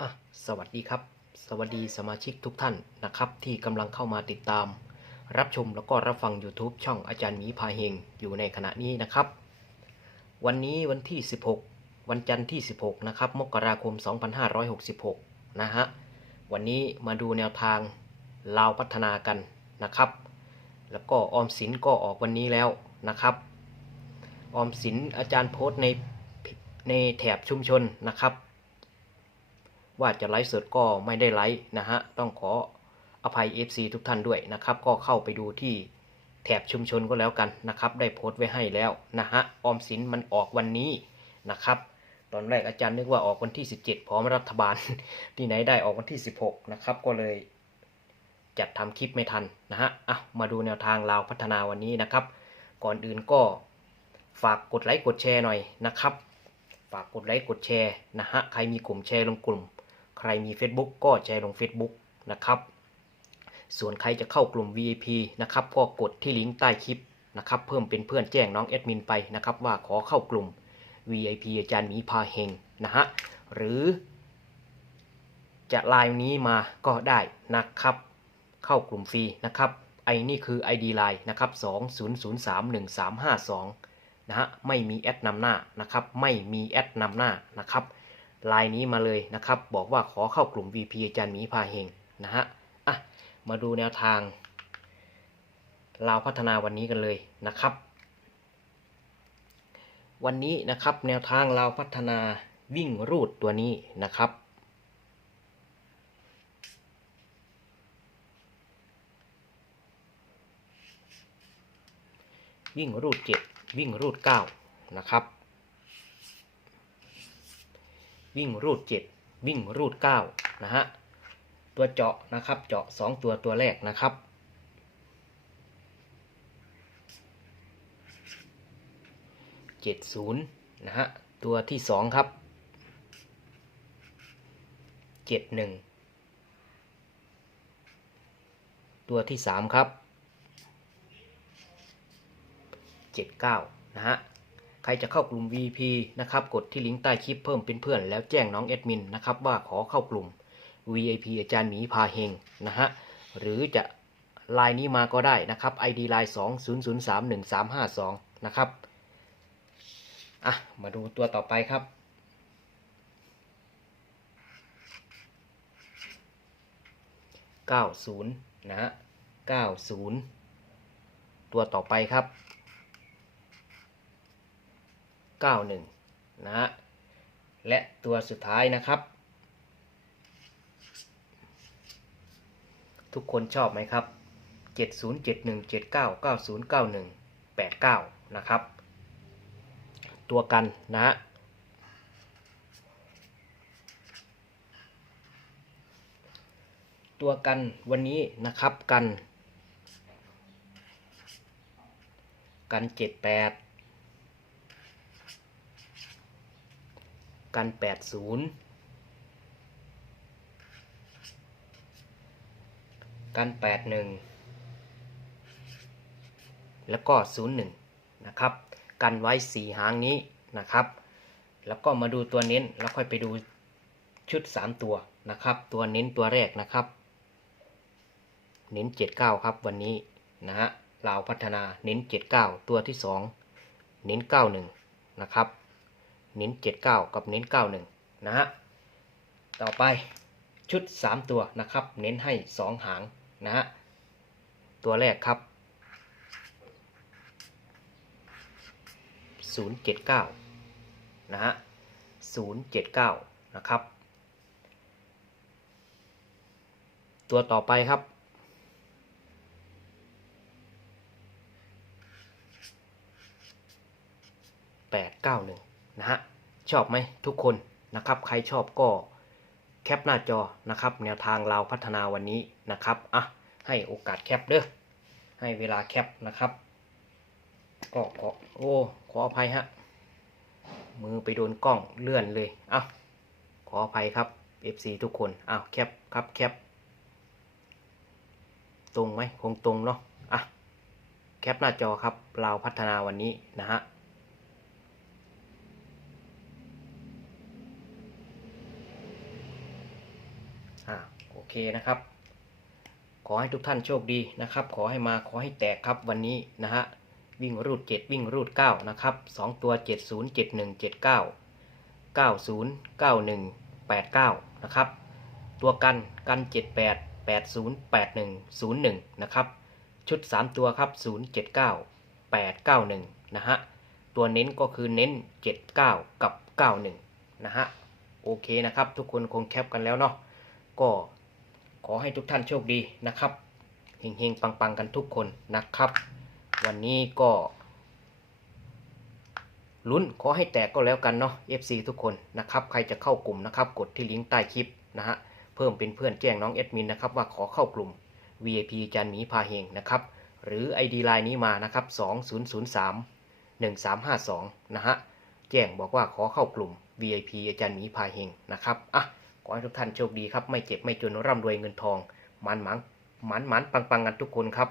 อะสวัสดีครับ สวัสดีสมาชิกทุกท่านนะครับที่กำลังเข้ามาติดตาม รับชมแล้วก็รับฟัง YouTube ช่องอาจารย์หมีพาเฮงอยู่ในขณะนี้นะครับ วันนี้วันที่ 16 วันจันทร์ที่ 16 นะครับ มกราคม 2566 นะฮะ วันนี้มาดูแนวทางลาวพัฒนากันนะครับ แล้วก็ออมสินก็ออกวันนี้แล้วนะครับ ออมสินอาจารย์โพสต์ในในแถบชุมชนนะครับ ว่าจะไลฟ์สดก็ไม่ได้ไลฟ์นะฮะ ต้องขออภัย FC ทุกท่านด้วยนะครับ ก็เข้าไปดูที่แถบชุมชนก็แล้วกันนะครับ ได้โพสต์ไว้ให้แล้วนะฮะ ออมสินมันออกวันนี้นะครับ ตอนแรกอาจารย์นึกว่าออกวันที่ 17 พร้อมรัฐบาล ที่ไหนได้ออกวันที่ 16 นะครับ ก็เลยจัดทำคลิปไม่ทันนะฮะ อะ มาดูแนวทางลาวพัฒนาวันนี้นะครับ ก่อนอื่นก็ฝากกดไลค์กดแชร์หน่อยนะครับ ฝากกดไลค์กดแชร์นะฮะ ใครมีกลุ่มแชร์ลงกลุ่ม ใครมี Facebook ก็แชร์ลง Facebook นะครับ ส่วนใครจะเข้ากลุ่ม VIP นะครับก็กดที่ลิงก์ใต้คลิปนะครับเพิ่มเป็นเพื่อนแจ้งน้องแอดมินไปนะครับว่าขอเข้ากลุ่ม VIP อาจารย์หมีพาเฮงนะฮะหรือ จะไลน์นี้มาก็ได้นะครับ เข้ากลุ่มฟรีนะครับไอ้นี่คือ ID Line นะครับ20031352นะฮะไม่มีแอดนำหน้านะครับ ไม่มีแอดนำหน้านะครับ ไลน์นี้มาเลยนะครับ บอกว่าขอเข้ากลุ่ม VP อาจารย์หมีพาเฮงนะฮะอะมาดูแนวทางลาวพัฒนาวันนี้กันเลยนะครับ วันนี้นะครับแนวทางลาวพัฒนาวิ่งรูดตัวนี้นะครับ วิ่งรูดเจ็ดวิ่งรูดเก้านะครับ วิ่งรูดเจ็ดวิ่งรูดเก้านะฮะ ตัวเจาะนะครับเจาะสองตัวตัวแรกนะครับ เจ็ดศูนย์นะฮะ ตัวที่สองครับ เจ็ดหนึ่ง ตัวที่สามครับ79นะฮะ ครจะเข้ากลุ่ม VP นะครับ กดที่ลิงก์ใต้คลิปเพิ่มเป็นเพื่อนแล้วแจ้งน้องแอดมินนะครับว่าขอเข้ากลุ่ม VIP อาจารย์หมีพาเฮงนะฮะ หรือจะไลน์นี้มาก็ได้นะครับ ID ไลน์20031352 นะครับ อะ มาดูตัวต่อไปครับ 90 นะฮะ 90 ตัวต่อไปครับ 91 นะฮะ และตัวสุดท้ายนะครับ ทุกคนชอบไหมครับ 7071799091 89 นะครับ ตัวกันนะฮะตัวกันวันนี้นะครับกัน กัน 78 กัน 80 กัน 81 แล้วก็ 01 นะครับ กันไว้ 4 หางนี้นะครับ แล้วก็มาดูตัวเน้น แล้วค่อยไปดูชุด 3 ตัวนะครับ ตัวเน้นตัวแรกนะครับ เน้น 79 ครับวันนี้นะฮะลาวพัฒนาเน้น 79 ตัวที่ 2 เน้น 91 นะครับ เน้น 79 กับเน้น 91 นะฮะ ต่อไปชุด 3 ตัวนะครับ เน้นให้ 2 หางนะฮะ ตัวแรกครับ 079 นะฮะ 079 นะครับ ตัวต่อไปครับ891 นะฮะ ชอบไหมทุกคนนะครับ ใครชอบก็แคปหน้าจอนะครับ แนวทางเราพัฒนาวันนี้นะครับอะให้โอกาสแคปเด้อให้เวลาแคปนะครับก็ขอโอ้ขออภัยฮะมือไปโดนกล้องเลื่อนเลยอะขออภัยครับ FC ทุกคนอ้าวแคปครับแคปตรงไหมคงตรงเนาะอะแคปหน้าจอครับเราพัฒนาวันนี้นะฮะ อ่าโอเคนะครับ ขอให้ทุกท่านโชคดีนะครับ ขอให้มาขอให้แตกครับวันนี้นะฮะวิ่งรูด 7 วิ่งรูด 9 นะครับ 2 ตัว 70 71 79 90 91 89 นะครับ ตัวกันกัน 78 80 81 01 นะครับ ชุด 3 ตัวครับ 079 891 นะฮะ ตัวเน้นก็คือเน้น 79 กับ 91 นะฮะ โอเคนะครับ ทุกคนคงแคปกันแล้วเนาะ ก็ขอให้ทุกท่านโชคดีนะครับเฮงๆปังๆกันทุกคนนะครับ วันนี้ก็ลุ้นขอให้แตกก็แล้วกันเนาะ FC ทุกคนนะครับ ใครจะเข้ากลุ่มนะครับ กดที่ลิงก์ใต้คลิปนะฮะ เพิ่มเป็นเพื่อนแจ้งน้องแอดมินนะครับว่าขอเข้ากลุ่ม VIP จันหมีพาเฮงนะครับ หรือ ID ไลน์นี้มานะครับ 2003 1352 นะฮะ แจ้งบอกว่าขอเข้ากลุ่ม VIP อาจารย์หมีพาเฮงนะครับ อะ ขอให้ทุกท่านโชคดีครับ ไม่เจ็บไม่จนร่ำรวยเงินทองมันหมังหมันหมันปังปังกันทุกคนครับ